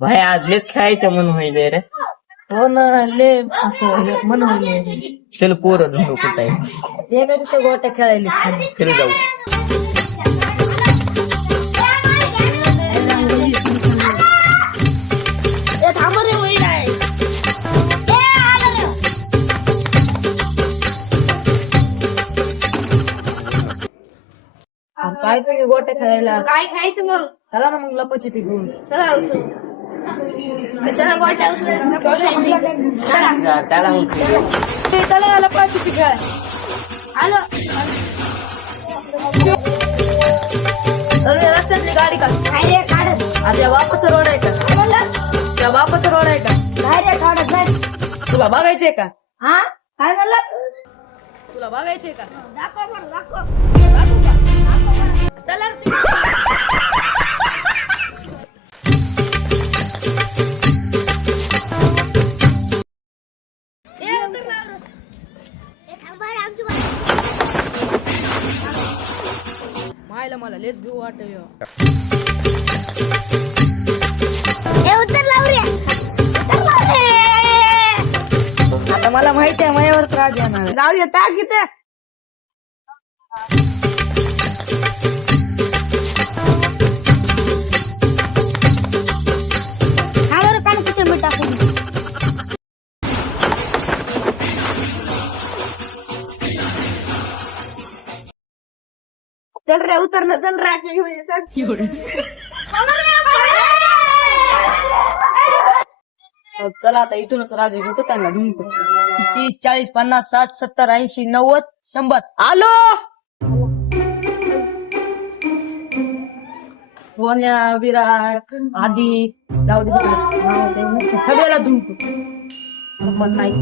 भाई आज लेच खेळायचं म्हणून होईल रे. हो ना ले असं म्हणून चल पोरं धुंडू कुठं आहे ते काय तिथे गोट्या खेळायला चल जाऊ. थांब रे होईल आहे काय तुम्ही गोट्या खेळायला काय खायचं मग चला ना मग लपाची ती घेऊन चला कशाला गोट्या चला त्याला मग ते चला लपाची ती खेळ आलो रस्त्यातली गाडी का काय रे काढ त्या बापाचं रोड आहे का त्या बापाचं रोड आहे का काय रे काढ काय तुला बघायचंय का हा काय म्हणलास तुला बघायचंय का दाखव बरं दाखव दाखवू का दाखव बरं चला रे ते. मायला मला लेच घेऊ वाटत आता मला माहिती आहे माझ्यावर त्रास येणार जाऊ दे टाक इथे चल रे उतरलं चल रे चला आता इथूनच राजे कुठं त्यांना ढुंकू 30 40 50 60 70 80 90 100 आलो सोन्या विराट आदी जाऊ दे तिकडे. सगळ्याला ढुंकू पण नाही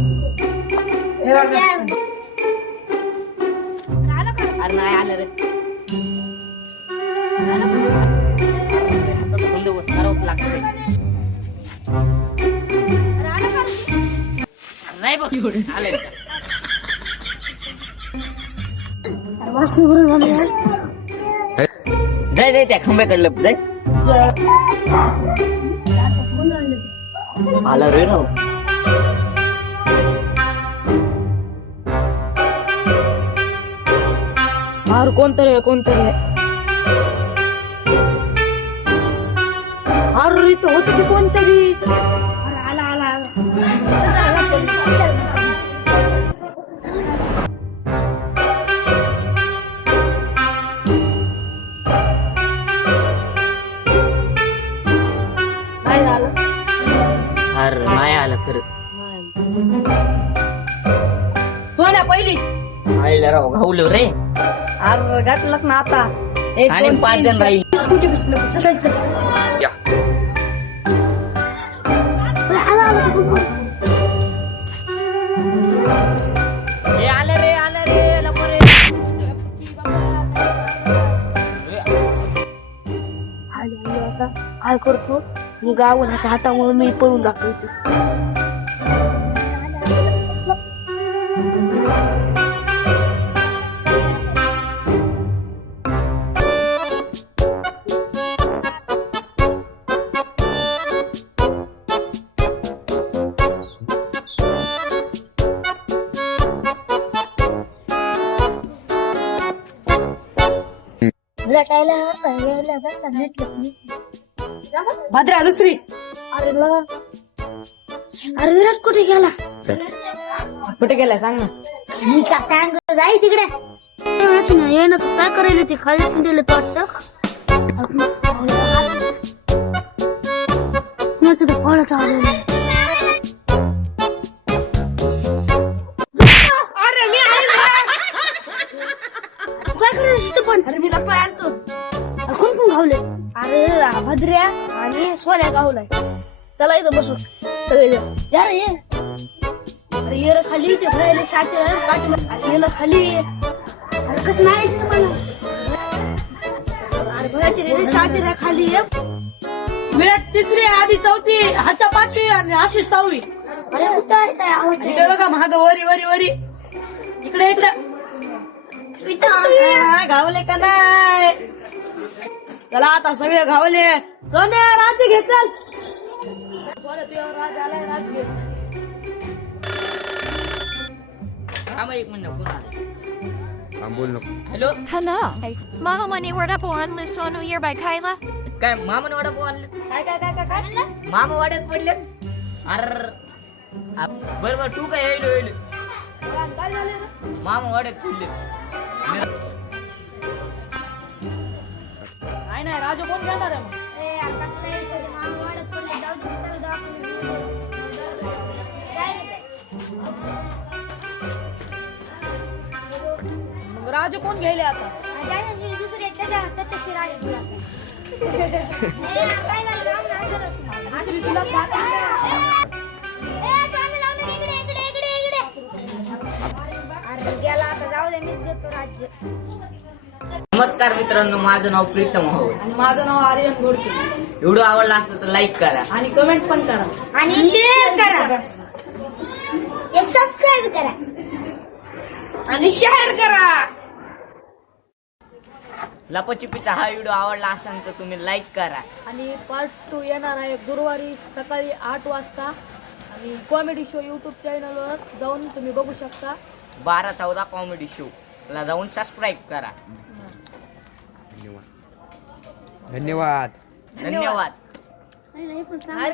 अरे नाही आलं रे हातात बंदोबस्त करावंच लागतंय. नाही बघ आले जाय जाय त्या खांब्याकडे लप जाय आला रे राव मार कोणतरी अरे इथं होत की कोणतरी आला आला नाही झालं अरे नाही आलं खरं सोन्या पहिली आईला राव घावलं रे अरे घातलं ना आता एक आणि 5 जण राहील चल चल या. ए, आलं रे लवकर रे. काय करतो मी गावून हातामुळे मी पळून दाखवतो भद्रा दुसरी अरे विराट कुठे गेला कुठे गेलाय सांग ना मी का सांग जाई तिकडे ये ना काय करायला ते खाली सुंडीला वाटतं फळच आलेलं अरे मी पण अरे मी लपा आलतो कोण कोण गावले अरे भद्र्या आणि सोन्या गावलाय चला इथं बसू सगळे या रे ये अरे ये रे खाली ते भरायला साचे पाठी ये खाली अरे कसं नाही मला अरे भरायचे रे साचे रे खाली ये विराट तिसरी आधी चौथी हाच्या 5वी आणि आशिष 6वी अरे कुठं आहे काय आवाज इकडे बघा महाग वरी इकडे गावले का नाही चला आता सगळे गावले सोन्या राजे घे चल सोन्या तुझ्यावर राज आलाय राज घे. थांबा एक मिनिट कोण आलं बोल नको. Hello Hello. Mahamani wada po anli sonu year by Kyla. काय मामन वाडा पोहले काय काय काय काय काय मामा वाड्यात पडलेत अर बरोबर तू काय येईल काय झालं रे? मामा वाड्यात पडलेत नाही नाही राजू कोण घेणार आहे मग? मग राजू कोण घ्यायले आता? दुसरी तुला साथ नमस्कार मित्रांनो माझं नाव प्रीतम हो आणि माझं नाव आर्यन घोडके. व्हिडिओ आवडला असला तर लाईक करा आणि कमेंट पण करा. आणि शेअर करा, एक सबस्क्राईब करा आणि शेअर करा. लपाछपीचा हा व्हिडिओ आवडला असेल तर तुम्ही लाईक करा आणि पार्ट 2 येणार आहे गुरुवारी सकाळी 8 वाजता. आणि कॉमेडी शो यूट्यूब चॅनलवर जाऊन तुम्ही बघू शकता. 12-14 कॉमेडी शो ला जाऊन सबस्क्राईब करा. धन्यवाद. धन्यवाद. आणि हे पण सांग.